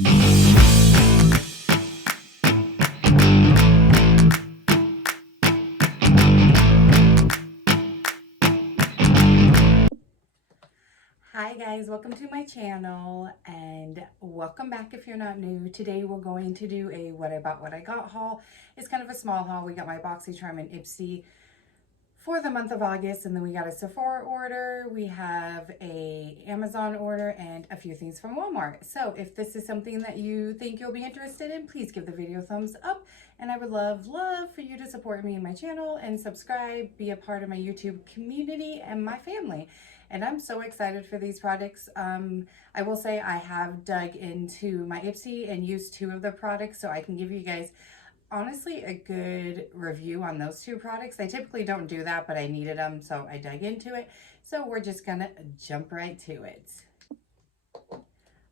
Hi guys, welcome to my channel and welcome back if you're not new. Today we're going to do a what I bought, what I got haul. It's kind of a small haul. We got my Boxycharm and Ipsy for the month of August, and then we got a Sephora order, we have a Amazon order, and a few things from Walmart. So if this is something that you think you'll be interested in, please give the video a thumbs up, and I would love for you to support me and my channel and subscribe, be a part of my YouTube community and my family. And I'm so excited for these products. I will say I have dug into my Ipsy and used 2 of the products, so I can give you guys honestly a good review on those 2 products. I typically don't do that, but I needed them, so I dug into it. So we're just gonna jump right to it. All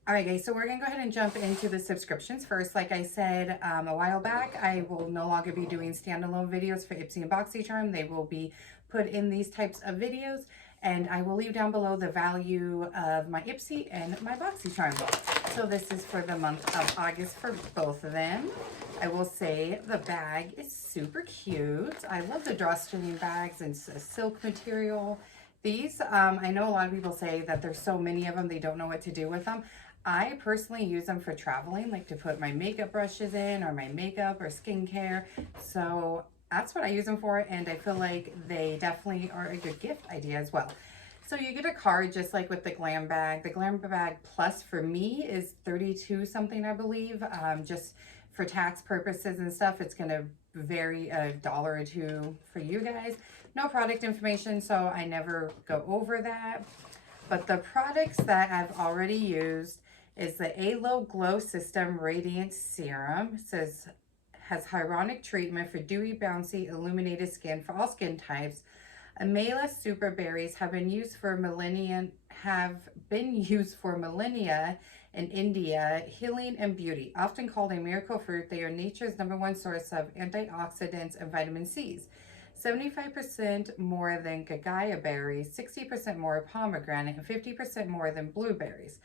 right, guys, so we're gonna go ahead and jump into the subscriptions first. Like I said a while back, I will no longer be doing standalone videos for Ipsy and Boxycharm. They will be put in these types of videos, and I will leave down below the value of my Ipsy and my Boxycharm. So this is for the month of August for both of them. I will say the bag is super cute. I love the drawstring bags and silk material. These, I know a lot of people say that there's so many of them, they don't know what to do with them. I personally use them for traveling, like to put my makeup brushes in or my makeup or skincare. So that's what I use them for, and I feel like they definitely are a good gift idea as well. So you get a card just like with the Glam bag. The Glam bag plus for me is 32 something, I believe. Just for tax purposes and stuff, it's going to vary $1 or $2 for you guys. No product information, so I never go over that. But the products that I've already used is the Alo Glow System Radiant Serum. It says has hyaluronic treatment for dewy, bouncy, illuminated skin for all skin types. Amela super berries have been used for millennia in India, healing and beauty. Often called a miracle fruit, they are nature's #1 source of antioxidants and vitamin C's. 75% more than gagaya berries, 60% more pomegranate, and 50% more than blueberries.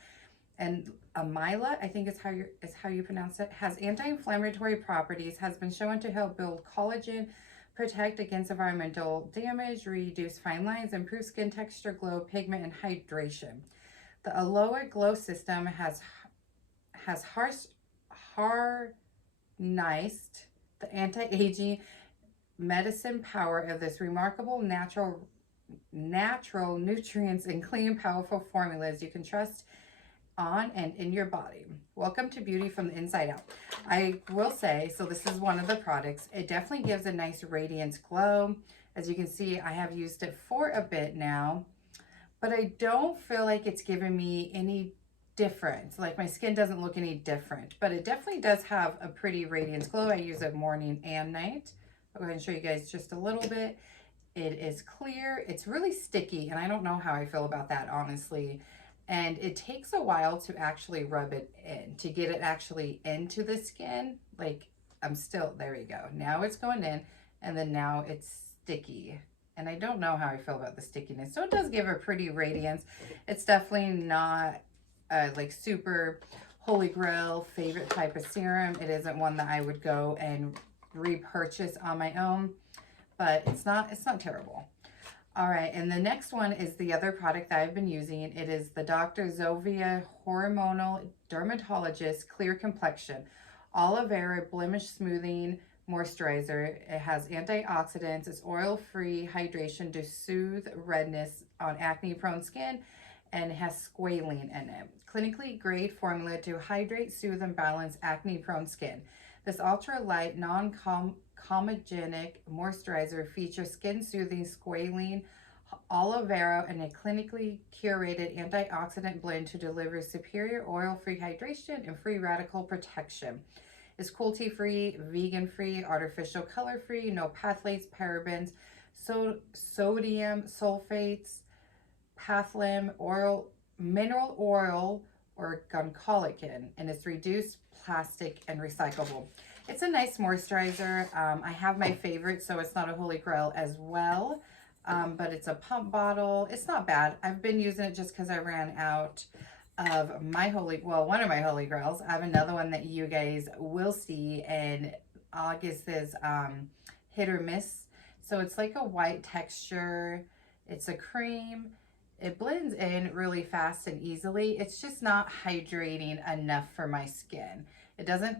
And Amila, I think is how you pronounce it, has anti-inflammatory properties, has been shown to help build collagen, protect against environmental damage, reduce fine lines, improve skin texture, glow, pigment, and hydration. The Aloe Glow System has harnessed the anti-aging medicine power of this remarkable natural nutrients and clean, powerful formulas you can trust on and in your body. Welcome to beauty from the inside out. I will say, so this is one of the products. It definitely gives a nice radiance glow. As you can see, I have used it for a bit now, but I don't feel like it's giving me any difference. Like my skin doesn't look any different, but it definitely does have a pretty radiance glow. I use it morning and night. I'll go ahead and show you guys just a little bit. It is clear. It's really sticky, and I don't know how I feel about that, honestly. And it takes a while to actually rub it in, to get it actually into the skin. Like there you go. Now it's going in, and then now it's sticky. And I don't know how I feel about the stickiness. So it does give a pretty radiance. It's definitely not like super holy grail favorite type of serum. It isn't one that I would go and repurchase on my own, but it's not terrible. All right, and the next one is the other product that I've been using. It is the Dr. Zovia Hormonal Dermatologist Clear Complexion Aloe Vera Blemish Smoothing Moisturizer. It has antioxidants, it's oil-free hydration to soothe redness on acne-prone skin, and it has squalene in it. Clinically grade formula to hydrate, soothe, and balance acne-prone skin. This ultra-light, non-comedogenic moisturizer features skin-soothing squalene, aloe vera, and a clinically curated antioxidant blend to deliver superior oil-free hydration and free radical protection. It's cruelty-free, vegan-free, artificial color-free, no phthalates, parabens, sodium sulfates, pathlem, oil, mineral oil, or guncolicin, and it's reduced plastic and recyclable. It's a nice moisturizer. I have my favorite, so it's not a holy grail as well, but it's a pump bottle. It's not bad. I've been using it just because I ran out of my one of my holy grails. I have another one that you guys will see, and August is hit or miss. So it's like a white texture. It's a cream. It blends in really fast and easily. It's just not hydrating enough for my skin. It doesn't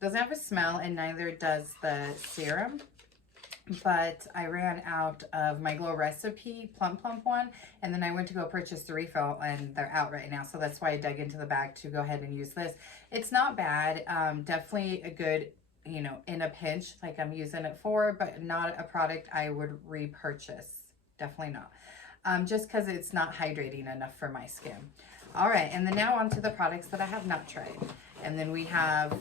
have a smell, and neither does the serum. But I ran out of my Glow Recipe Plump one, and then I went to go purchase the refill, and they're out right now. So that's why I dug into the bag to go ahead and use this. It's not bad. Definitely a good, you know, in a pinch, like I'm using it for, but not a product I would repurchase. Definitely not. Just because it's not hydrating enough for my skin. All right, and then now on to the products that I have not tried. And then we have,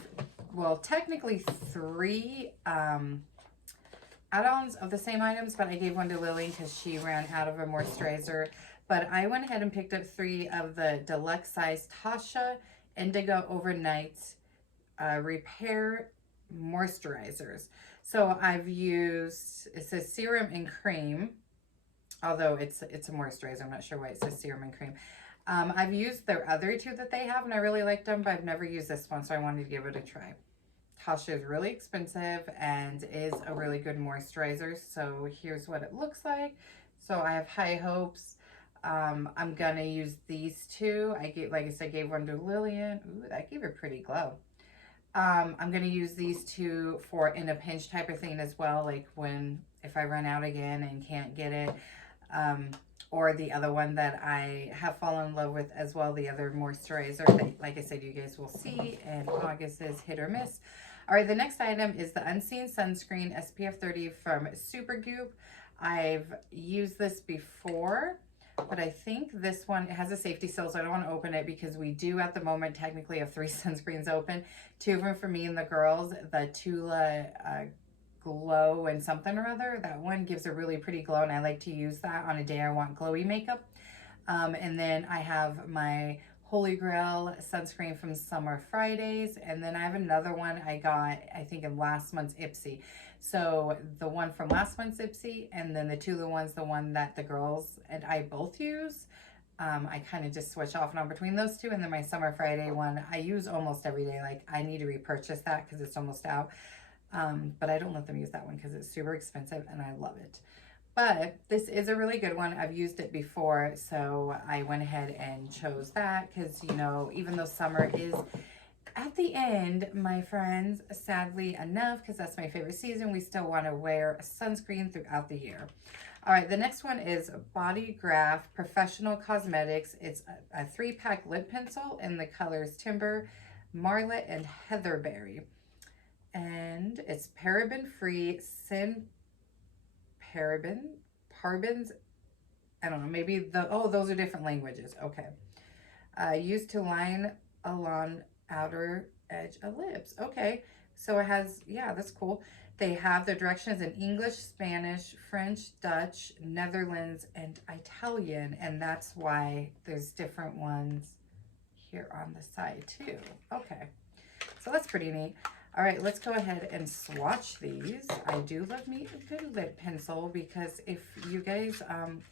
well, technically 3 add-ons of the same items, but I gave one to Lily because she ran out of a moisturizer. But I went ahead and picked up 3 of the deluxe size Tasha Indigo Overnight Repair Moisturizers. So I've used, it says serum and cream, although it's a moisturizer. I'm not sure why it says serum and cream. I've used their other 2 that they have, and I really liked them, but I've never used this one, so I wanted to give it a try. Tasha is really expensive and is a really good moisturizer. So here's what it looks like. So I have high hopes. I'm gonna use these 2. Like I said, gave one to Lillian. Ooh, that gave her pretty glow. I'm gonna use these 2 for in a pinch type of thing as well, like if I run out again and can't get it. Or the other one that I have fallen in love with as well, the other moisturizer that, like I said, you guys will see, and August is hit or miss. All right, the next item is the Unseen Sunscreen SPF 30 from Supergoop. I've used this before, but I think this one, it has a safety seal, so I don't want to open it because we do at the moment technically have 3 sunscreens open. 2 of them for me and the girls. The Tula Glow and something or other. That one gives a really pretty glow, and I like to use that on a day I want glowy makeup. And then I have my Holy Grail sunscreen from Summer Fridays, and then I have another one I got, I think, in last month's Ipsy. So the one from last month's Ipsy, and then the Tula one's the one that the girls and I both use. I kind of just switch off and on between those 2, and then my Summer Friday one I use almost every day. Like, I need to repurchase that because it's almost out. But I don't let them use that one because it's super expensive and I love it. But this is a really good one. I've used it before, so I went ahead and chose that because, you know, even though summer is at the end, my friends, sadly enough, because that's my favorite season, we still want to wear sunscreen throughout the year. All right, the next one is Body Graph Professional Cosmetics. It's a 3-pack lip pencil in the colors Timber, Marlet, and Heatherberry. And it's paraben-free, parabens, I don't know, maybe those are different languages. Okay. Used to line along outer edge of lips. Okay. So it has, yeah, that's cool. They have the directions in English, Spanish, French, Dutch, Netherlands, and Italian. And that's why there's different ones here on the side too. Okay. So that's pretty neat. All right, let's go ahead and swatch these. I do love me a good lip pencil because if you guys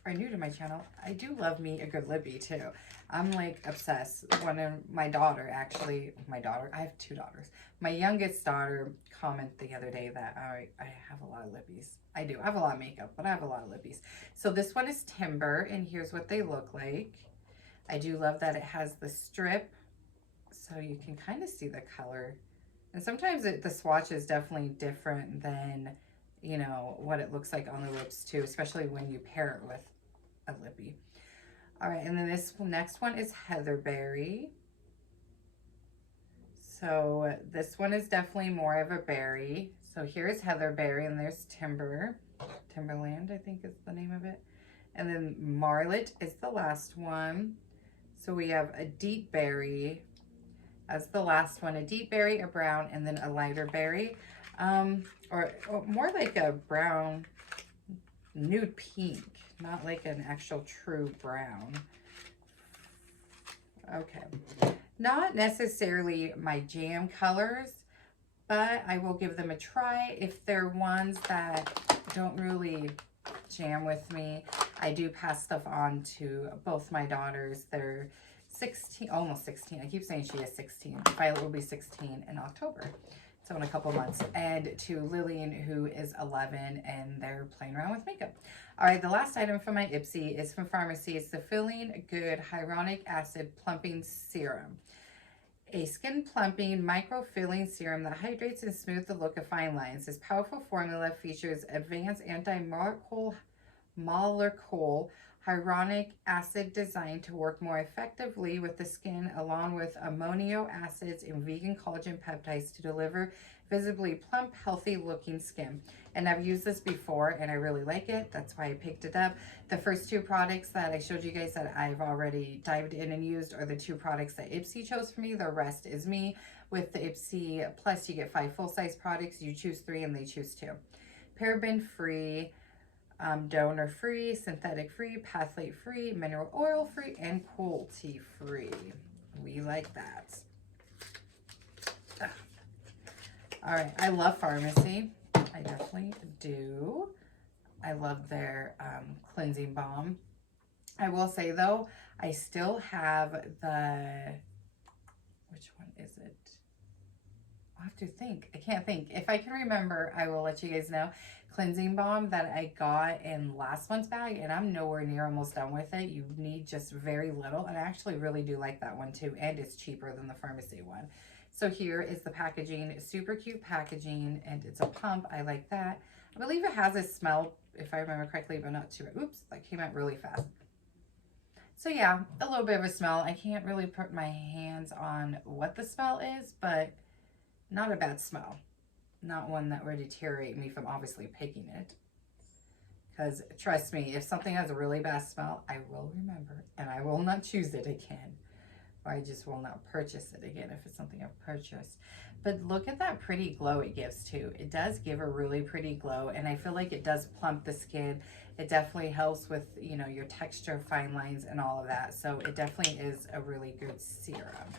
are new to my channel, I do love me a good lippy too. I'm like obsessed. One of my daughter, actually, I have 2 daughters. My youngest daughter commented the other day that I have a lot of lippies. I do. I have a lot of makeup, but I have a lot of lippies. So this one is Timber, and here's what they look like. I do love that it has the strip, so you can kind of see the color. And sometimes the swatch is definitely different than, you know, what it looks like on the lips too, especially when you pair it with a lippy. All right, and then this next one is Heatherberry. So this one is definitely more of a berry. So here's Heatherberry, and there's Timberland, I think is the name of it. And then Marlet is the last one. So we have a deep berry as the last one, a deep berry, a brown, and then a lighter berry, or more like a brown, nude pink, not like an actual true brown. Okay, not necessarily my jam colors, but I will give them a try. If they're ones that don't really jam with me, I do pass stuff on to both my daughters. They're 16, almost 16. I keep saying she is 16. Violet will be 16 in October. So in a couple months. And to Lillian, who is 11, and they're playing around with makeup. All right, the last item from my Ipsy is from Pharmacy. It's the Feeling Good Hyaluronic Acid Plumping Serum. A skin plumping micro filling serum that hydrates and smooths the look of fine lines. This powerful formula features advanced anti-molecule hyaluronic acid designed to work more effectively with the skin, along with amino acids and vegan collagen peptides to deliver visibly plump, healthy looking skin. And I've used this before and I really like it. That's why I picked it up. The first two products that I showed you guys that I've already dived in and used are the two products that Ipsy chose for me. The rest is me. With the Ipsy Plus, you get 5 full-size products. You choose 3 and they choose 2. Paraben-free, donor-free, synthetic-free, phthalate-free, mineral oil-free, and cruelty-free. We like that. All right, I love Pharmacy. I definitely do. I love their cleansing balm. I will say, though, I still have the... Which one is it? I'll have to think. I can't think. If I can remember, I will let you guys know. Cleansing balm that I got in last month's bag, and I'm nowhere near almost done with it. You need just very little, and I actually really do like that one too, and it's cheaper than the Pharmacy one. So here is the packaging. Super cute packaging, and it's a pump. I like that. I believe it has a smell, if I remember correctly, but not too much. Oops, that came out really fast. So yeah, a little bit of a smell. I can't really put my hands on what the smell is, but not a bad smell. Not one that would deteriorate me from obviously picking it. Because trust me, if something has a really bad smell, I will remember and I will not choose it again. Or I just will not purchase it again if it's something I've purchased. But look at that pretty glow it gives too. It does give a really pretty glow, and I feel like it does plump the skin. It definitely helps with, you know, your texture, fine lines, and all of that. So it definitely is a really good serum.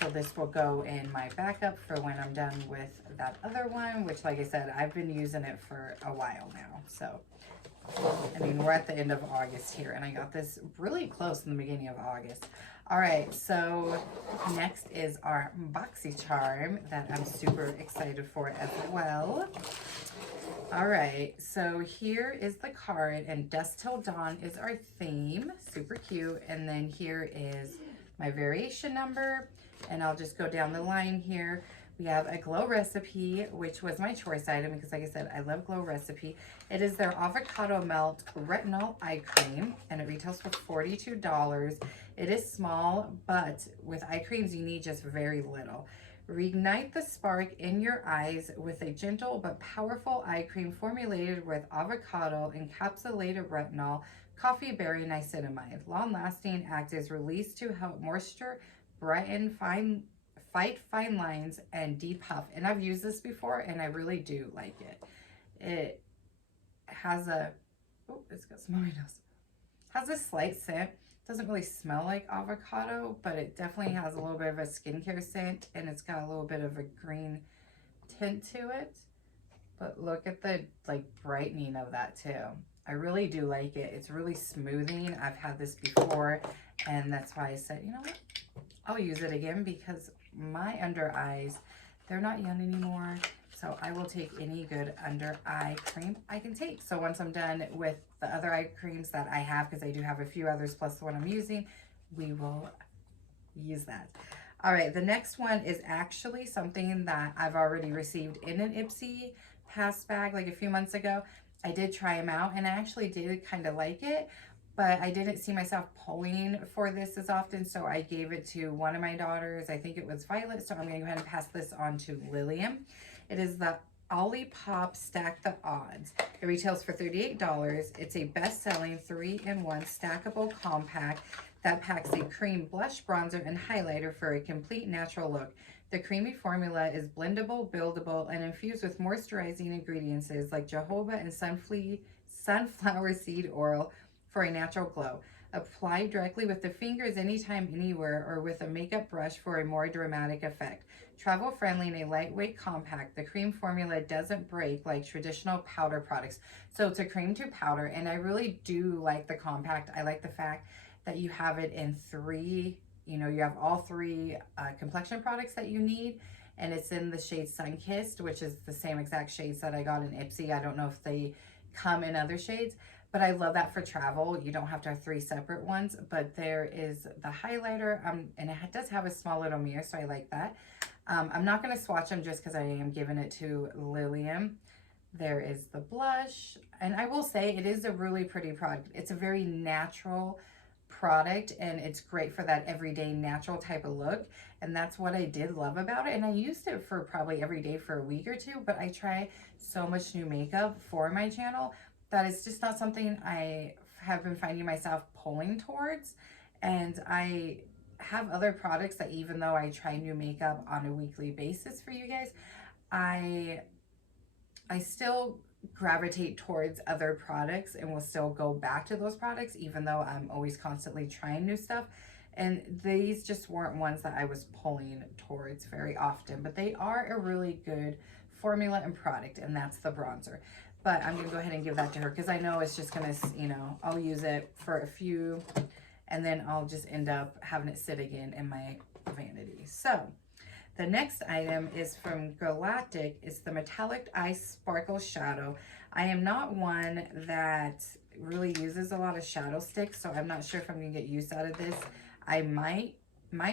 So this will go in my backup for when I'm done with that other one, which, like I said, I've been using it for a while now. So, I mean, we're at the end of August here, and I got this really close in the beginning of August. All right, so next is our Boxycharm that I'm super excited for as well. All right, so here is the card, and Dusk Till Dawn is our theme. Super cute. And then here is my variation number, and I'll just go down the line here. We have a Glow Recipe, which was my choice item because, like I said, I love Glow Recipe. It is their Avocado Melt Retinol Eye Cream, and it retails for $42. It is small, but with eye creams, you need just very little. Reignite the spark in your eyes with a gentle but powerful eye cream formulated with avocado, encapsulated retinol, coffee berry niacinamide. Long-lasting actives released to help moisture, brighten, fight fine lines, and depuff. And I've used this before, and I really do like it. It has a, oh, it's got some on my nose. Has a slight scent. Doesn't really smell like avocado, but it definitely has a little bit of a skincare scent, and it's got a little bit of a green tint to it. But look at the like brightening of that too. I really do like it. It's really smoothing. I've had this before, and that's why I said, you know what? I'll use it again because my under eyes, they're not young anymore. So I will take any good under eye cream I can take. So once I'm done with the other eye creams that I have, because I do have a few others plus the one I'm using, we will use that. All right, the next one is actually something that I've already received in an Ipsy past bag like a few months ago. I did try them out, and I actually did kind of like it, but I didn't see myself pulling for this as often, so I gave it to one of my daughters. I think it was Violet, so I'm going to go ahead and pass this on to Lillian. It is the Olipop Stack the Odds. It retails for $38. It's a best-selling 3-in-1 stackable compact that packs a cream blush, bronzer, and highlighter for a complete natural look. The creamy formula is blendable, buildable, and infused with moisturizing ingredients like jojoba and sunflower seed oil for a natural glow. Apply directly with the fingers anytime, anywhere, or with a makeup brush for a more dramatic effect. Travel friendly and a lightweight compact, the cream formula doesn't break like traditional powder products. So it's a cream to powder, and I really do like the compact. I like the fact that you have it in 3 you know, you have all three complexion products that you need, and it's in the shade Sunkissed, which is the same exact shades that I got in Ipsy. I don't know if they come in other shades, but I love that for travel. You don't have to have three separate ones, but there is the highlighter, and it does have a small little mirror, so I like that. I'm not going to swatch them just because I am giving it to Lillian. There is the blush, and I will say it is a really pretty product. It's a very natural product, and it's great for that everyday natural type of look, and that's what I did love about it. And I used it for probably every day for a week or two, but I try so much new makeup for my channel that it's just not something I have been finding myself pulling towards. And I have other products that, even though I try new makeup on a weekly basis for you guys, I still gravitate towards other products and will still go back to those products, even though I'm always constantly trying new stuff. And these just weren't ones that I was pulling towards very often, but they are a really good formula and product, and that's the bronzer. But I'm gonna go ahead and give that to her because I know it's just gonna, you know, I'll use it for a few and then I'll just end up having it sit again in my vanity. So the next item is from Galactic. It's the Metallic Ice Sparkle Shadow. I am not one that really uses a lot of shadow sticks, so I'm not sure if I'm gonna get use out of this. I might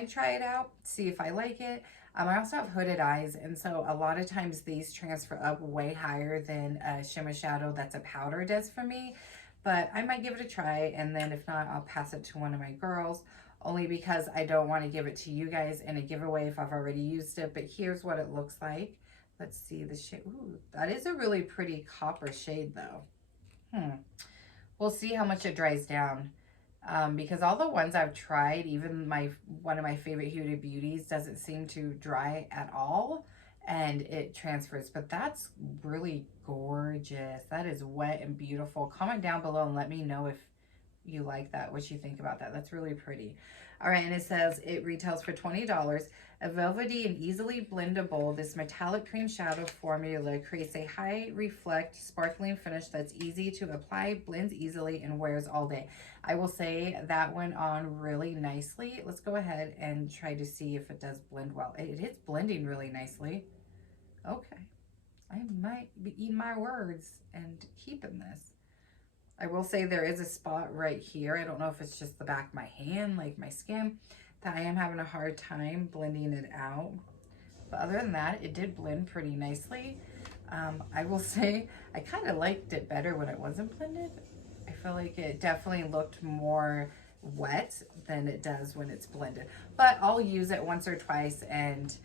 try it out, see if I like it. I also have hooded eyes, and so a lot of times these transfer up way higher than a shimmer shadow that's a powder does for me. But I might give it a try, and then if not, I'll pass it to one of my girls, only because I don't want to give it to you guys in a giveaway if I've already used it. But here's what it looks like. Let's see the shade. Ooh, that is a really pretty copper shade though. We'll see how much it dries down. Because all the ones I've tried, even one of my favorite Huda Beauties doesn't seem to dry at all, and it transfers. But that's really gorgeous. That is wet and beautiful. Comment down below and let me know if you like that, what you think about that. That's really pretty. All right, and it says it retails for $20. A velvety and easily blendable, this metallic cream shadow formula creates a high reflect sparkling finish that's easy to apply, blends easily, and wears all day. I will say that went on really nicely. Let's go ahead and try to see if it does blend well. It is blending really nicely. Okay, I might be eating my words and keeping this. I will say there is a spot right here. I don't know if it's just the back of my hand, like my skin, that I am having a hard time blending it out. But other than that, it did blend pretty nicely. I will say I kind of liked it better when it wasn't blended. I feel like it definitely looked more wet than it does when it's blended. But I'll use it once or twice, and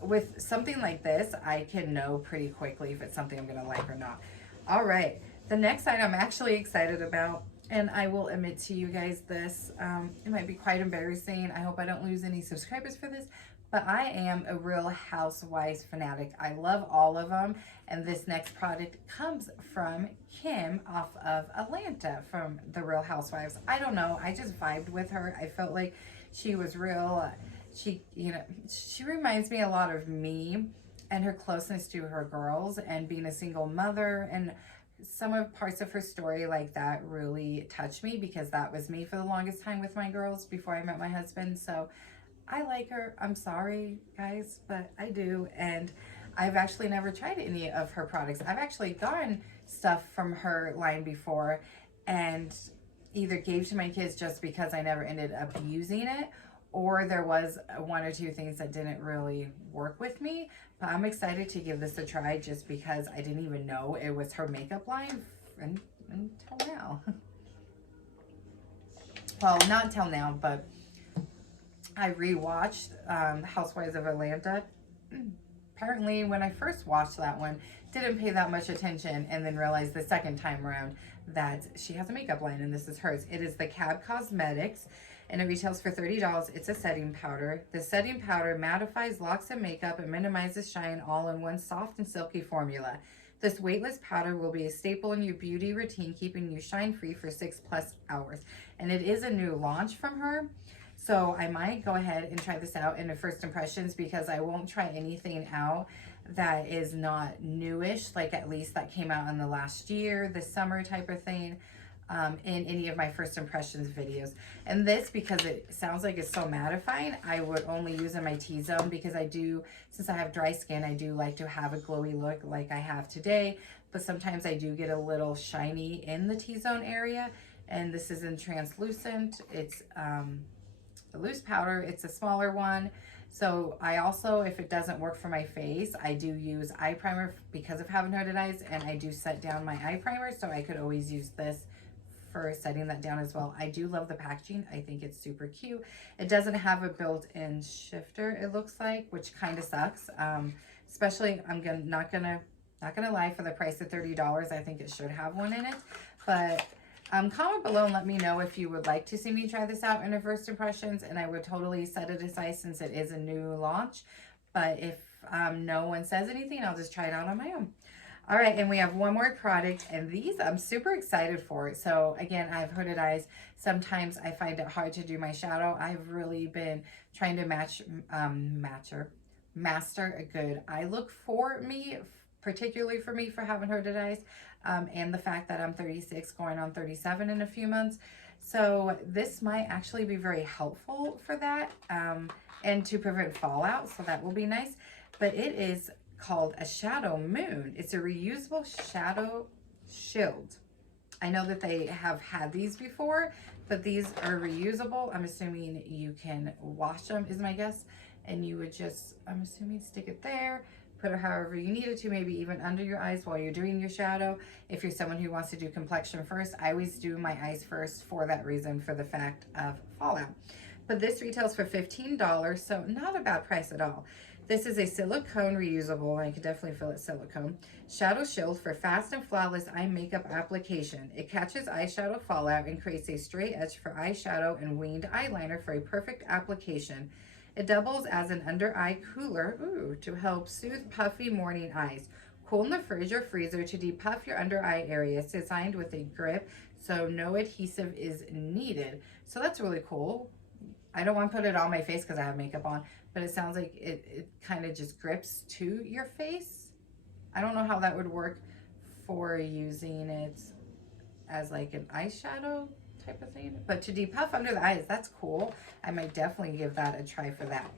with something like this, I can know pretty quickly if it's something I'm gonna like or not. All right. The next item I'm actually excited about, and I will admit to you guys this, it might be quite embarrassing. I hope I don't lose any subscribers for this, but I am a Real Housewives fanatic. I love all of them, and this next product comes from Kim off of Atlanta from the Real Housewives. I don't know, I just vibed with her. I felt like she was real. She reminds me a lot of me and her closeness to her girls and being a single mother, and some of parts of her story like that really touched me because that was me for the longest time with my girls before I met my husband. So I like her. I'm sorry guys, but I do. And I've actually never tried any of her products. I've actually gotten stuff from her line before and either gave to my kids just because I never ended up using it, or there was one or two things that didn't really work with me. But I'm excited to give this a try just because I didn't even know it was her makeup line until now. Well, not until now, but I rewatched Housewives of Atlanta. Apparently, when I first watched that one, didn't pay that much attention, and then realized the second time around that she has a makeup line, and this is hers. It is the Cab Cosmetics, and it retails for $30. It's a setting powder. The setting powder mattifies locks and makeup and minimizes shine all in one soft and silky formula. This weightless powder will be a staple in your beauty routine, keeping you shine-free for 6+ hours. And it is a new launch from her. So I might go ahead and try this out in the first impressions, because I won't try anything out that is not newish, like at least that came out in the last year, this summer type of thing. in any of my first impressions videos. And this, because it sounds like it's so mattifying, I would only use in my T-zone, because I do, since I have dry skin, I do like to have a glowy look like I have today, but sometimes I do get a little shiny in the T-zone area. And this is in translucent. It's a loose powder. It's a smaller one. So I also, if it doesn't work for my face, I do use eye primer because of having hooded eyes, and I do set down my eye primer, so I could always use this for setting that down as well. I do love the packaging. I think it's super cute. It doesn't have a built-in shifter, it looks like, which kind of sucks. Especially, not gonna lie, for the price of $30, I think it should have one in it. But comment below and let me know if you would like to see me try this out in a first impressions, and I would totally set it aside since it is a new launch. But if no one says anything, I'll just try it out on my own. All right, and we have one more product, and these I'm super excited for. So again, I have hooded eyes. Sometimes I find it hard to do my shadow. I've really been trying to master a good eye look for me, particularly for me for having hooded eyes, and the fact that I'm 36 going on 37 in a few months. So this might actually be very helpful for that, and to prevent fallout, so that will be nice. But it is called a shadow moon. It's a reusable shadow shield. I know that they have had these before, but these are reusable. I'm assuming you can wash them, is my guess. And you would just, I'm assuming, stick it there, put it however you need it to, maybe even under your eyes while you're doing your shadow. If you're someone who wants to do complexion first, I always do my eyes first for that reason, for the fact of fallout. But this retails for $15, so not a bad price at all. This is a silicone reusable, and I can definitely feel it's silicone, shadow shield for fast and flawless eye makeup application. It catches eyeshadow fallout and creates a straight edge for eyeshadow and winged eyeliner for a perfect application. It doubles as an under eye cooler, to help soothe puffy morning eyes. Cool in the fridge or freezer to depuff your under eye area. It's designed with a grip, so no adhesive is needed. So that's really cool. I don't want to put it on my face because I have makeup on, but it sounds like it kind of just grips to your face. I don't know how that would work for using it as like an eyeshadow type of thing, but to depuff under the eyes, that's cool. I might definitely give that a try for that.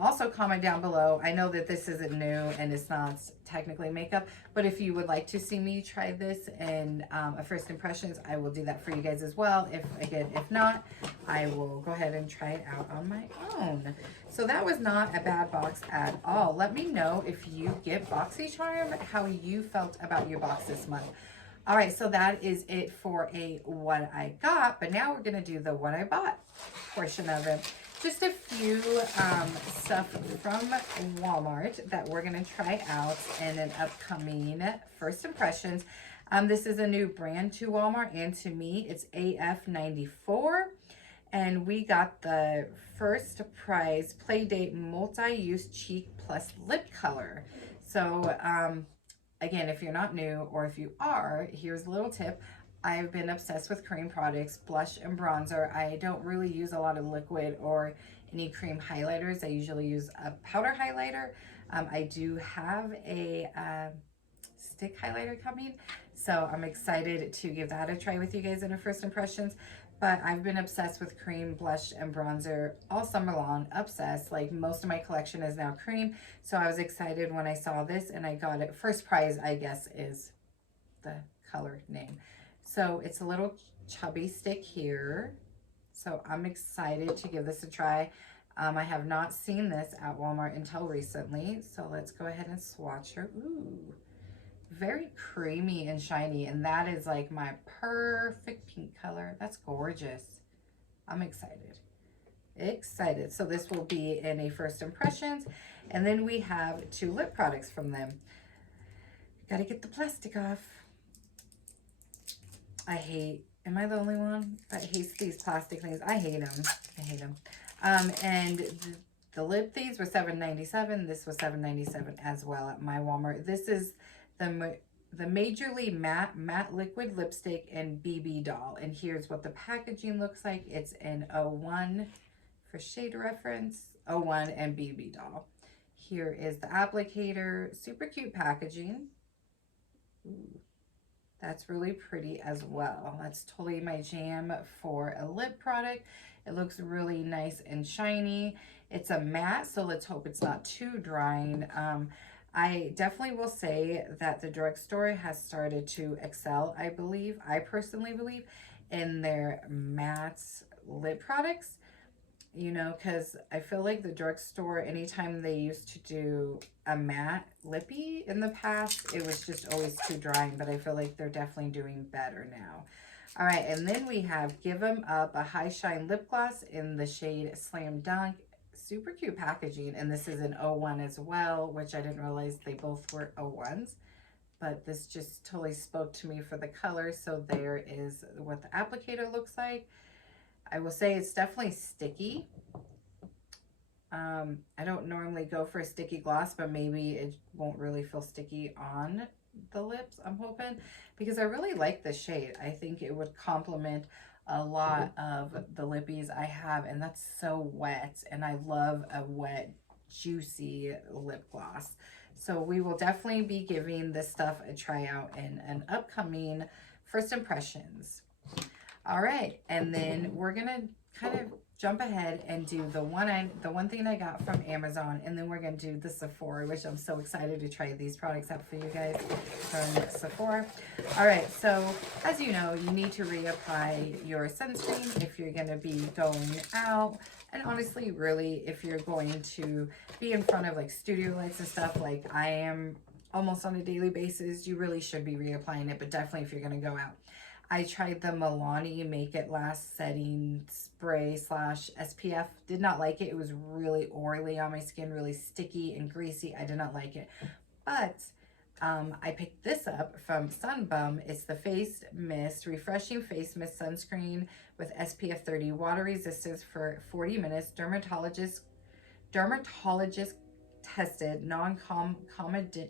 Also comment down below. I know that this isn't new and it's not technically makeup, but if you would like to see me try this in a first impressions, I will do that for you guys as well. If not, I will go ahead and try it out on my own. So that was not a bad box at all. Let me know if you get Boxycharm, how you felt about your box this month. All right, so that is it for a what I got, but now we're gonna do the what I bought portion of it. Just a few stuff from Walmart that we're gonna try out in an upcoming first impressions. This is a new brand to Walmart and to me. It's AF94, and we got the first prize Playdate multi-use cheek plus lip color. So again, if you're not new, or if you are, here's a little tip. I've been obsessed with cream products, blush and bronzer. I don't really use a lot of liquid or any cream highlighters. I usually use a powder highlighter. I do have a stick highlighter coming, so I'm excited to give that a try with you guys in a first impressions. But I've been obsessed with cream, blush, and bronzer all summer long. Obsessed. Like, most of my collection is now cream. So I was excited when I saw this and I got it. First prize, I guess, is the color name. So it's a little chubby stick here. So I'm excited to give this a try. I have not seen this at Walmart until recently. So let's go ahead and swatch her. Ooh, very creamy and shiny. And that is like my perfect pink color. That's gorgeous. I'm excited. Excited. So this will be in a first impressions. And then we have two lip products from them. Gotta get the plastic off. Am I the only one that hates these plastic things? I hate them. I hate them. And the lip things were $7.97. This was $7.97 as well at my Walmart. This is the Majorly Matte Liquid Lipstick and BB Doll. And here's what the packaging looks like. It's in 01 for shade reference. 01 and BB Doll. Here is the applicator. Super cute packaging. Ooh. That's really pretty as well. That's totally my jam for a lip product. It looks really nice and shiny. It's a matte, so let's hope it's not too drying. I definitely will say that the drugstore has started to excel, I believe, I personally believe, in their matte lip products. You know, because I feel like the drugstore, anytime they used to do a matte lippy in the past, it was just always too drying, but I feel like they're definitely doing better now. All right, and then we have Give 'em Up, a high shine lip gloss in the shade Slam Dunk. Super cute packaging, and this is an 01 as well, which I didn't realize they both were 01s, but this just totally spoke to me for the color. So there is what the applicator looks like. I will say it's definitely sticky. I don't normally go for a sticky gloss, but maybe it won't really feel sticky on the lips, I'm hoping, because I really like the shade. I think it would complement a lot of the lippies I have, and that's so wet, and I love a wet, juicy lip gloss. So we will definitely be giving this stuff a try out in an upcoming first impressions. All right, and then we're gonna kind of jump ahead and do the one thing I got from Amazon, and then we're gonna do the Sephora, which I'm so excited to try these products out for you guys from Sephora. All right, so as you know, you need to reapply your sunscreen if you're gonna be going out, and honestly, really, if you're going to be in front of like studio lights and stuff like I am almost on a daily basis, you really should be reapplying it, but definitely if you're gonna go out. I tried the Milani Make It Last Setting Spray / SPF. Did not like it. It was really oily on my skin, really sticky and greasy. I did not like it. But I picked this up from Sunbum. It's the Face Mist, Refreshing Face Mist Sunscreen with SPF 30, water resistance for 40 minutes, dermatologist tested, non-comedogenic.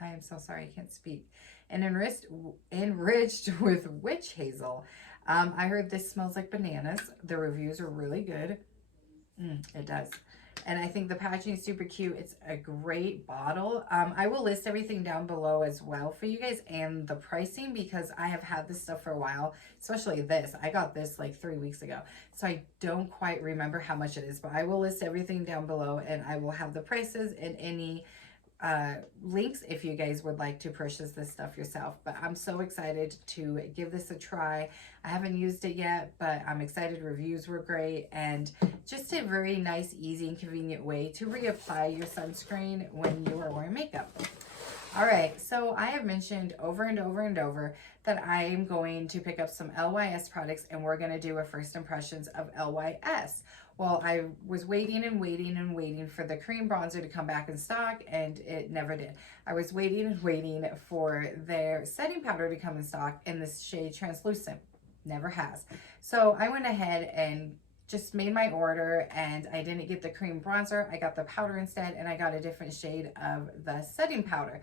I am so sorry, I can't speak. And enriched with witch hazel. I heard this smells like bananas. The reviews are really good. It does. And I think the packaging is super cute. It's a great bottle. I will list everything down below as well for you guys and the pricing, because I have had this stuff for a while, especially this. I got this like 3 weeks ago, so I don't quite remember how much it is, but I will list everything down below, and I will have the prices and any links if you guys would like to purchase this stuff yourself. But I'm so excited to give this a try. I haven't used it yet, but I'm excited. Reviews were great, and just a very nice, easy, and convenient way to reapply your sunscreen when you are wearing makeup. All right, so I have mentioned over and over and over that I am going to pick up some LYS products, and we're going to do a first impressions of LYS. Well, I was waiting and waiting and waiting for the cream bronzer to come back in stock, and it never did. I was waiting and waiting for their setting powder to come in stock in this shade Translucent. Never has. So I went ahead and just made my order, and I didn't get the cream bronzer. I got the powder instead, and I got a different shade of the setting powder.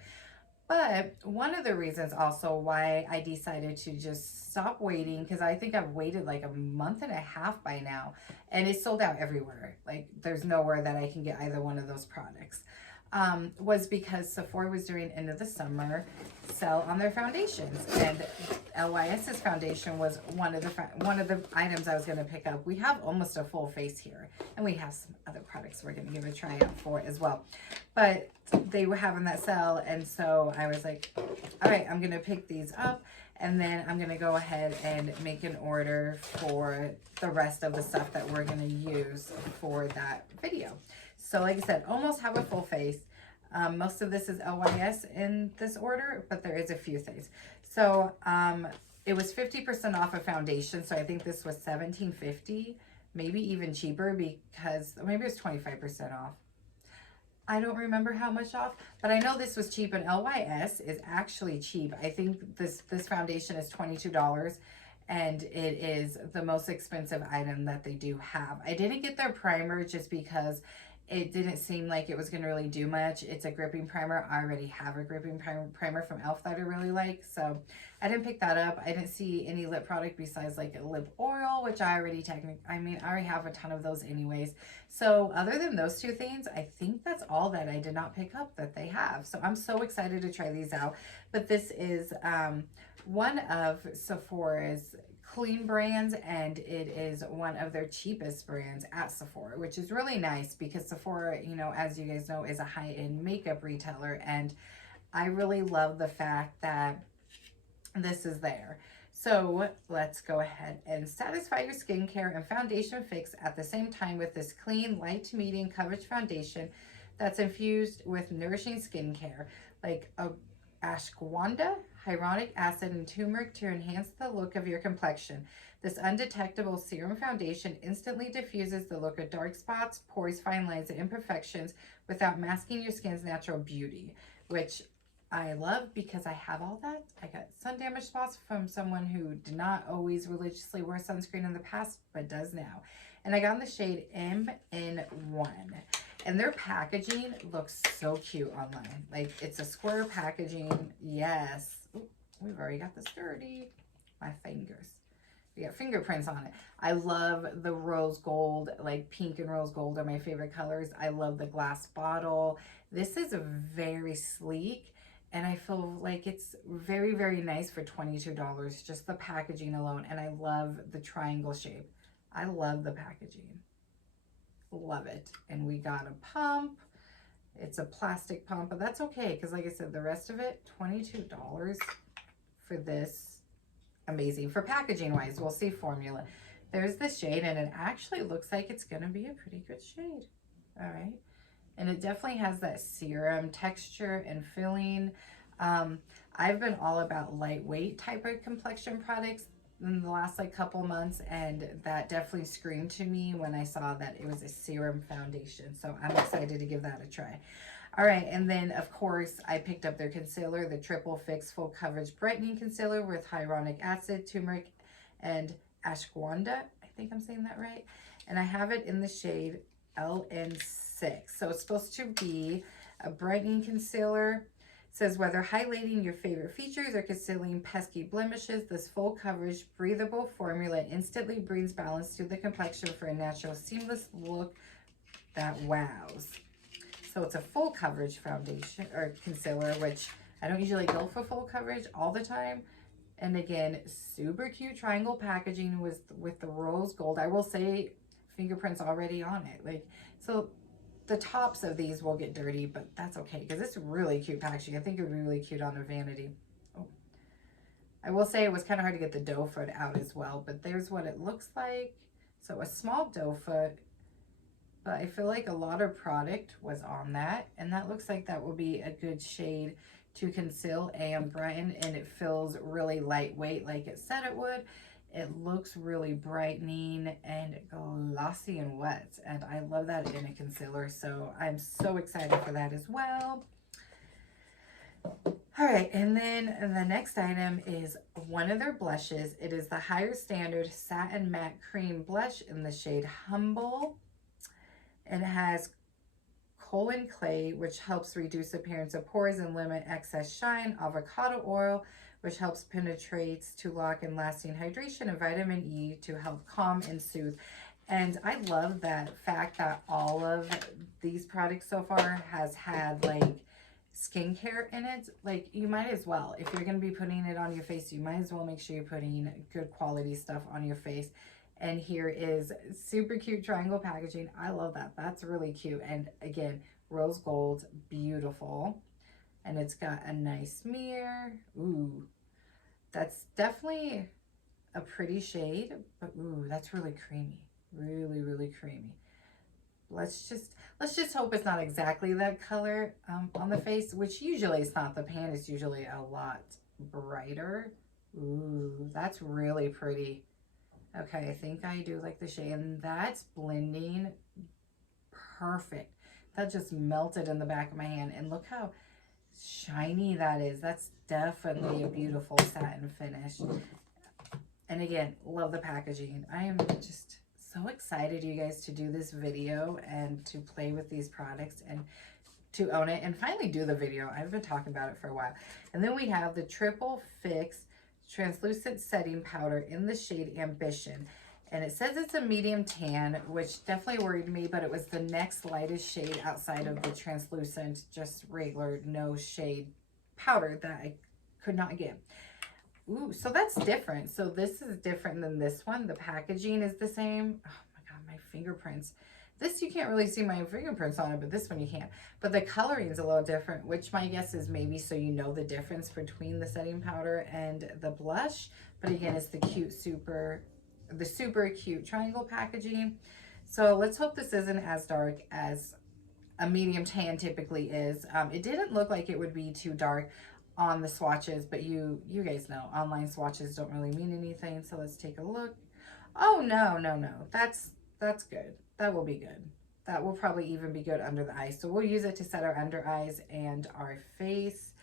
But one of the reasons also why I decided to just stop waiting, because I think I've waited like a month and a half by now, and it's sold out everywhere. Like there's nowhere that I can get either one of those products. Was because Sephora was doing end of the summer sell on their foundations, and LYS's foundation was one of the items I was going to pick up. We have almost a full face here, and we have some other products we're going to give a try out for as well. But they were having that sale, and so I was like, all right, I'm going to pick these up, and then I'm going to go ahead and make an order for the rest of the stuff that we're going to use for that video. So like I said, almost have a full face. Most of this is LYS in this order, but there is a few things. So it was 50% off a foundation. So I think this was $17.50, maybe even cheaper, because maybe it was 25% off. I don't remember how much off, but I know this was cheap, and LYS is actually cheap. I think this foundation is $22, and it is the most expensive item that they do have. I didn't get their primer just because it didn't seem like it was going to really do much. It's a gripping primer. I already have a gripping primer from e.l.f. that I really like, so I didn't pick that up. I didn't see any lip product besides like a lip oil, which I already I already have a ton of those anyways. So other than those two things, I think that's all that I did not pick up that they have. So I'm so excited to try these out. But this is one of Sephora's clean brands, and it is one of their cheapest brands at Sephora, which is really nice because Sephora, you know, as you guys know, is a high-end makeup retailer, and I really love the fact that this is there. So let's go ahead and satisfy your skincare and foundation fix at the same time with this clean, light to medium coverage foundation that's infused with nourishing skincare like ashwagandha, hyaluronic acid, and turmeric to enhance the look of your complexion. This undetectable serum foundation instantly diffuses the look of dark spots, pores, fine lines, and imperfections without masking your skin's natural beauty, which I love because I have all that. I got sun damage spots from someone who did not always religiously wear sunscreen in the past, but does now. And I got in the shade MN1. And their packaging looks so cute online. Like, it's a square packaging. Yes. Ooh, we've already got this dirty. My fingers. We got fingerprints on it. I love the rose gold. Like, pink and rose gold are my favorite colors. I love the glass bottle. This is very sleek. And I feel like it's very, very nice for $22. Just the packaging alone. And I love the triangle shape. I love the packaging. Love it. And we got a pump. It's a plastic pump, but that's okay because like I said, the rest of it, $22 for this. Amazing. For packaging wise, we'll see formula. There's the shade, and it actually looks like it's going to be a pretty good shade. All right. And it definitely has that serum texture and feeling. I've been all about lightweight type of complexion products in the last like couple months, and that definitely screamed to me when I saw that it was a serum foundation. So I'm excited to give that a try. All right, and then of course I picked up their concealer, the Triple Fix Full Coverage Brightening Concealer with hyaluronic acid, turmeric, and ashwagandha. I think I'm saying that right. And I have it in the shade LN6. So it's supposed to be a brightening concealer. It says whether highlighting your favorite features or concealing pesky blemishes, this full coverage, breathable formula instantly brings balance to the complexion for a natural, seamless look that wows. So it's a full coverage foundation or concealer, which I don't usually go for full coverage all the time. And again, super cute triangle packaging with the rose gold. I will say fingerprints already on it. Like, so the tops of these will get dirty, but that's okay because it's really cute packaging. I think it would be really cute on a vanity. Oh. I will say it was kind of hard to get the doe foot out as well, but there's what it looks like. So a small doe foot, but I feel like a lot of product was on that, and that looks like that will be a good shade to conceal and brighten, and it feels really lightweight like it said it would. It looks really brightening and glossy and wet, and I love that in a concealer, so I'm so excited for that as well. All right, and then the next item is one of their blushes. It is the Higher Standard Satin Matte Cream Blush in the shade Humble. And it has colon clay, which helps reduce appearance of pores and limit excess shine, avocado oil, which helps penetrates to lock in lasting hydration, and vitamin E to help calm and soothe. And I love that fact that all of these products so far has had like skincare in it. Like, you might as well, if you're going to be putting it on your face, you might as well make sure you're putting good quality stuff on your face. And here is super cute triangle packaging. I love that. That's really cute. And again, rose gold, beautiful. And it's got a nice mirror. Ooh, that's definitely a pretty shade, but ooh, that's really creamy. Really, really creamy. Let's just hope it's not exactly that color on the face, which usually it's not. The pan is usually a lot brighter. Ooh, that's really pretty. Okay, I think I do like the shade, and that's blending perfect. That just melted in the back of my hand, and look how shiny that is. That's definitely a beautiful satin finish. And again, love the packaging. I am just so excited, you guys, to do this video and to play with these products and to own it and finally do the video. I've been talking about it for a while. And then we have the Triple Fix Translucent Setting Powder in the shade Ambition. And it says it's a medium tan, which definitely worried me, but it was the next lightest shade outside of the translucent, just regular, no shade powder that I could not get. Ooh, so that's different. So this is different than this one. The packaging is the same. Oh my God, my fingerprints. This, you can't really see my fingerprints on it, but this one you can. But the coloring is a little different, which my guess is maybe so you know the difference between the setting powder and the blush. But again, it's the super cute triangle packaging. So let's hope this isn't as dark as a medium tan typically is. It didn't look like it would be too dark on the swatches, but you guys know online swatches don't really mean anything. So let's take a look. Oh, no. That's good. That will be good. That will probably even be good under the eyes. So we'll use it to set our under eyes and our face.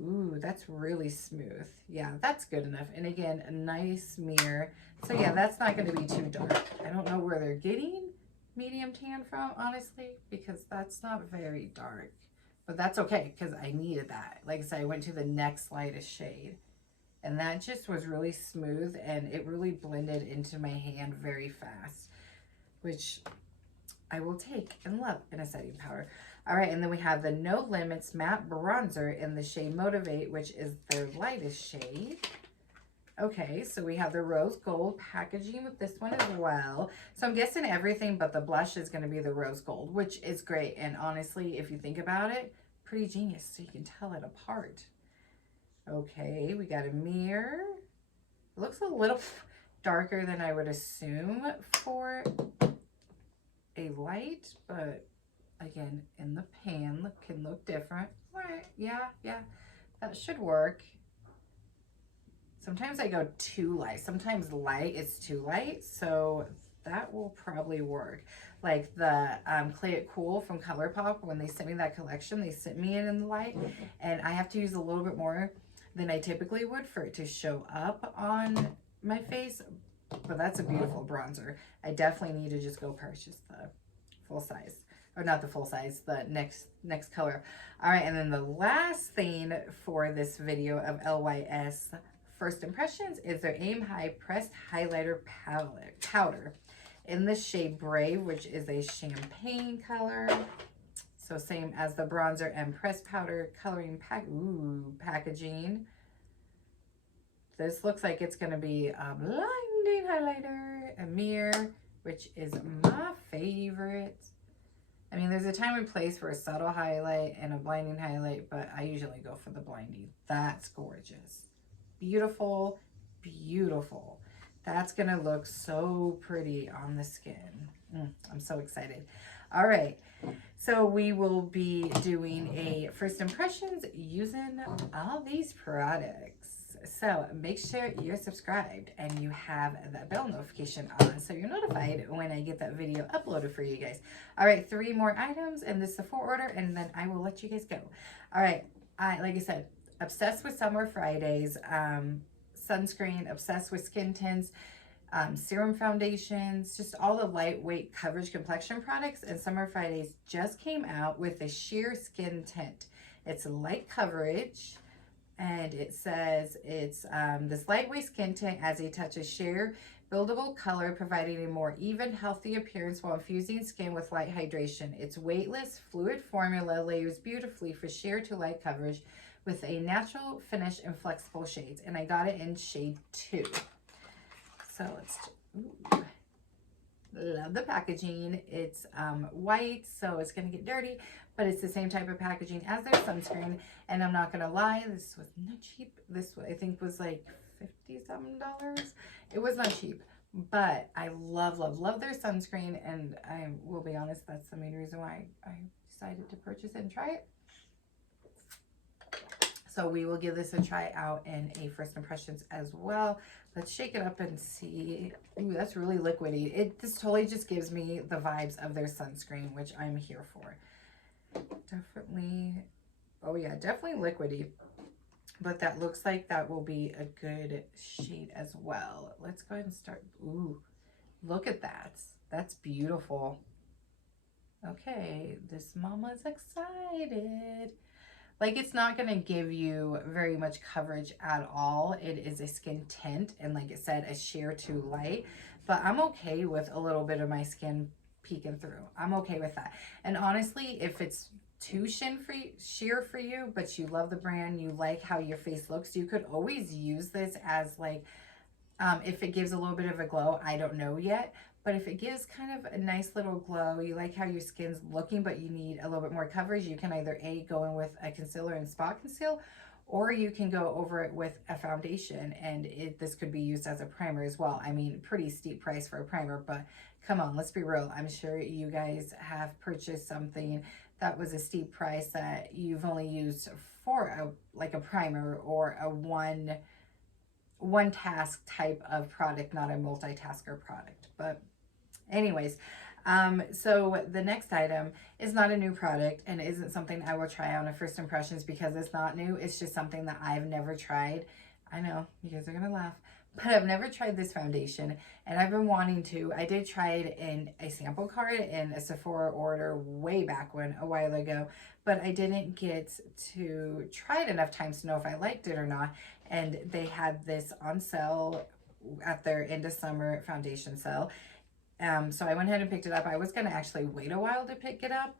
Ooh, that's really smooth. Yeah, that's good enough. And again, a nice mirror. So yeah, that's not going to be too dark. I don't know where they're getting medium tan from, honestly, because that's not very dark. But that's okay, because I needed that. Like I said, I went to the next lightest shade. And that just was really smooth, and it really blended into my hand very fast, which I will take and love in a setting powder. All right, and then we have the No Limits Matte Bronzer in the shade Motivate, which is their lightest shade. Okay, so we have the rose gold packaging with this one as well. So I'm guessing everything but the blush is going to be the rose gold, which is great. And honestly, if you think about it, pretty genius, so you can tell it apart. Okay, we got a mirror. It looks a little darker than I would assume for a light, but again, in the pan, can look different. All right, yeah, that should work. Sometimes I go too light. Sometimes light is too light, so that will probably work. Like the Clay It Cool from ColourPop, when they sent me that collection, they sent me in the light, and I have to use a little bit more than I typically would for it to show up on my face. But that's a beautiful bronzer. I definitely need to just go purchase the full size. Or not the full size, the next color. All right, and then the last thing for this video of LYS First Impressions is their Aim High Pressed Highlighter Powder in the shade Brave, which is a champagne color. So same as the bronzer and pressed powder coloring packaging. This looks like it's going to be a blinding highlighter, a mirror, which is my favorite. I mean, there's a time and place for a subtle highlight and a blinding highlight, but I usually go for the blinding. That's gorgeous. Beautiful, beautiful. That's going to look so pretty on the skin. I'm so excited. All right. So we will be doing a first impressions using all these products. So make sure you're subscribed and you have that bell notification on so you're notified when I get that video uploaded for you guys. All right, 3 more items in the Sephora order, and then I will let you guys go. All right, like I said, obsessed with Summer Fridays, sunscreen, obsessed with skin tints, serum foundations, just all the lightweight coverage complexion products. And Summer Fridays just came out with a sheer skin tint. It's light coverage, and it says it's this lightweight skin tint adds a touch of sheer buildable color, providing a more even, healthy appearance while infusing skin with light hydration. Its weightless, fluid formula layers beautifully for sheer to light coverage with a natural finish and flexible shades. And I got it in shade 2. So let's, love the packaging. It's white, so it's gonna get dirty, but it's the same type of packaging as their sunscreen. And I'm not gonna lie, this was not cheap. This I think was like $50-something. It was not cheap, but I love their sunscreen, and I will be honest, that's the main reason why I decided to purchase it and try it. So we will give this a try out in a first impressions as well. Let's shake it up and see. Ooh, that's really liquidy. This totally just gives me the vibes of their sunscreen, which I'm here for. Definitely, oh yeah, definitely liquidy. But that looks like that will be a good shade as well. Let's go ahead and start. Ooh, Look at that. That's beautiful. Okay, this mama's excited. Like, it's not going to give you very much coverage at all. It is a skin tint, and like it said, a sheer to light. But I'm okay with a little bit of my skin peeking through. I'm okay with that. And honestly, if it's too sheer for you, but you love the brand, you like how your face looks, you could always use this as like, if it gives a little bit of a glow, I don't know yet. But if it gives kind of a nice little glow, you like how your skin's looking, but you need a little bit more coverage, you can either go in with a concealer and spot conceal, or you can go over it with a foundation, and this could be used as a primer as well. I mean, pretty steep price for a primer, but come on, let's be real. I'm sure you guys have purchased something that was a steep price that you've only used for like a primer or a one task type of product, not a multitasker product. But anyways, so the next item is not a new product and isn't something I will try on a first impressions because it's not new. It's just something that I've never tried. I know you guys are gonna laugh, but I've never tried this foundation and I've been wanting to. I did try it in a sample card in a Sephora order way back when, a while ago, but I didn't get to try it enough times to know if I liked it or not. And they had this on sale at their end of summer foundation sale. So I went ahead and picked it up. I was going to actually wait a while to pick it up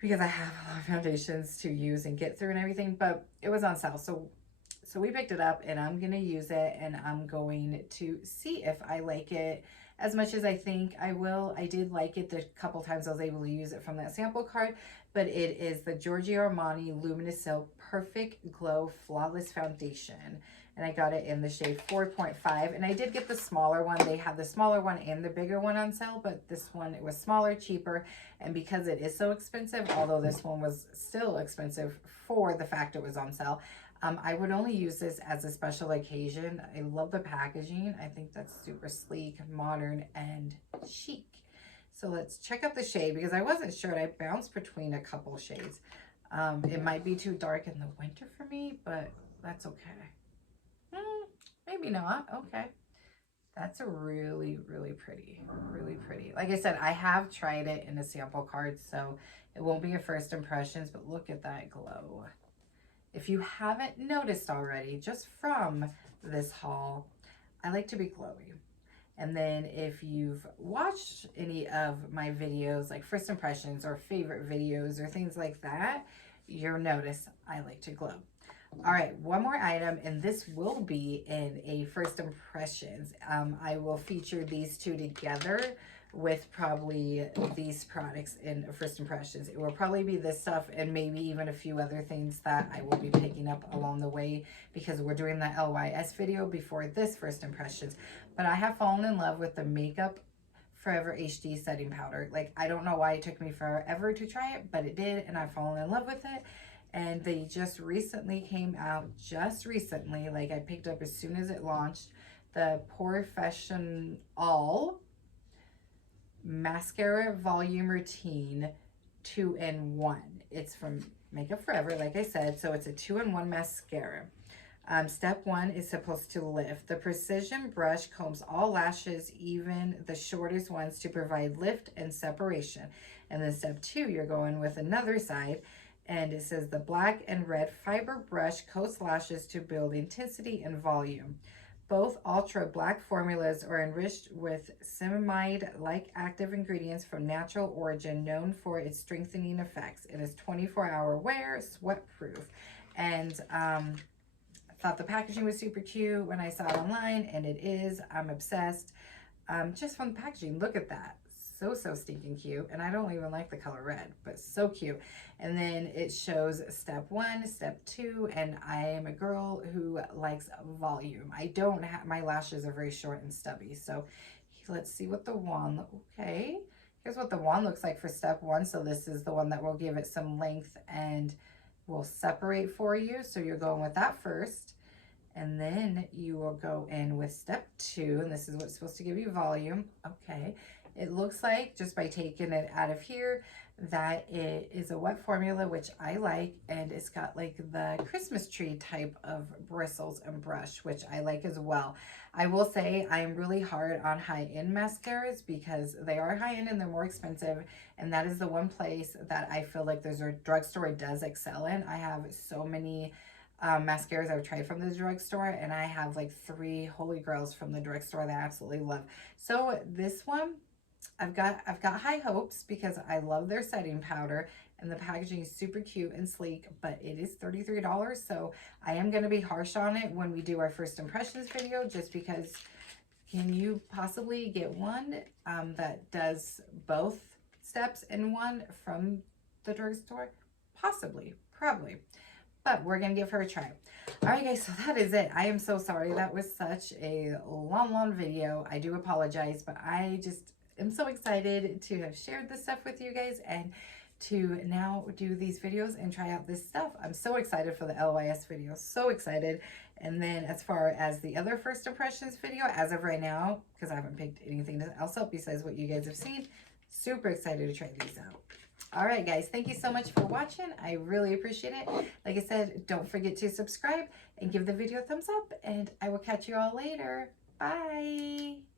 because I have a lot of foundations to use and get through and everything, but it was on sale. So we picked it up and I'm going to use it and I'm going to see if I like it as much as I think I will. I did like it the couple times I was able to use it from that sample card, but it is the Giorgio Armani Luminous Silk Perfect Glow Flawless Foundation. And I got it in the shade 4.5. And I did get the smaller one. They have the smaller one and the bigger one on sale, but this one, it was smaller, cheaper. And because it is so expensive, although this one was still expensive for the fact it was on sale, I would only use this as a special occasion. I love the packaging. I think that's super sleek, modern, and chic. So let's check out the shade because I wasn't sure. I bounced between a couple shades. It might be too dark in the winter for me, but that's okay. Maybe not. Okay. That's a really, really pretty. Really pretty. Like I said, I have tried it in a sample card, so it won't be a first impressions, but look at that glow. If you haven't noticed already, just from this haul, I like to be glowy. And then if you've watched any of my videos, like first impressions or favorite videos or things like that, you'll notice I like to glow. All right, one more item, and this will be in a first impressions. I will feature these two together with probably these products in first impressions. It will probably be this stuff and maybe even a few other things that I will be picking up along the way because we're doing the LYS video before this first impressions. But I have fallen in love with the Makeup Forever HD setting powder. Like, I don't know why it took me forever to try it, but it did, and I've fallen in love with it. And they just recently came out, like I picked up as soon as it launched, the Professional Mascara Volume Routine 2-in-1. It's from Makeup Forever, like I said, so it's a 2-in-1 mascara. Step 1 is supposed to lift. The precision brush combs all lashes, even the shortest ones, to provide lift and separation. And then step 2, you're going with another side, and it says the black and red fiber brush coats lashes to build intensity and volume. Both ultra black formulas are enriched with ceramide-like active ingredients from natural origin, known for its strengthening effects. It is 24-hour wear, sweat proof. And I thought the packaging was super cute when I saw it online, and it is. I'm obsessed. Just from the packaging, look at that. So stinking cute. And I don't even like the color red, but so cute. And then it shows step 1, step 2, and I am a girl who likes volume. I don't have, my lashes are very short and stubby. So let's see what the wand, okay. Here's what the wand looks like for step 1. So this is the one that will give it some length and will separate for you. So you're going with that first. And then you will go in with step 2, and this is what's supposed to give you volume. Okay. It looks like, just by taking it out of here, that it is a wet formula, which I like, and it's got like the Christmas tree type of bristles and brush, which I like as well. I will say I am really hard on high-end mascaras because they are high-end and they're more expensive, and that is the one place that I feel like there's a drugstore does excel in. I have so many mascaras I've tried from the drugstore, and I have like 3 holy grails from the drugstore that I absolutely love. So this one, I've got high hopes because I love their setting powder, and the packaging is super cute and sleek, but it is $33, so I am going to be harsh on it when we do our first impressions video, just because can you possibly get one that does both steps in one from the drugstore? Possibly, probably, but we're going to give her a try. All right, guys, so that is it. I am so sorry. That was such a long video. I do apologize, but I just am so excited to have shared this stuff with you guys and to now do these videos and try out this stuff. I'm so excited for the LYS video, so excited. And then as far as the other first impressions video, as of right now, because I haven't picked anything else up besides what you guys have seen, super excited to try these out. All right, guys, thank you so much for watching. I really appreciate it. Like I said, don't forget to subscribe and give the video a thumbs up, and I will catch you all later. Bye.